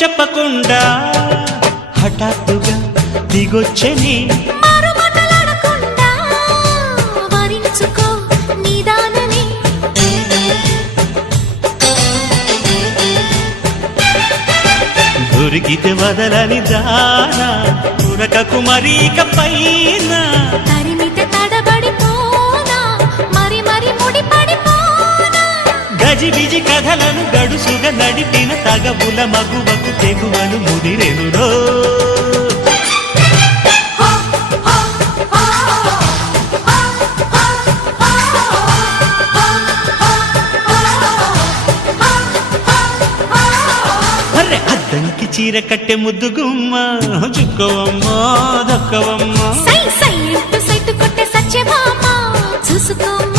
చెప్పకుండా హఠాత్తుగా దిగొచ్చని దొరికితే వదలని దానా ఉరకకు మరీక పైన తరిమితే తడబడిపోనా మరి మరి ముడిపడిపోనా గజిబిజి కథలను గడుసుగా నడిపిన తగవుల మగువకు తెగువను ముదిరెనురో అద్దంకి చీర కట్టె ముద్దు గుమ్మ చుక్కవమ్మ దక్కవమ్మ సై సై సైటు కొట్టే సత్యభామ చూసుకోమ్మ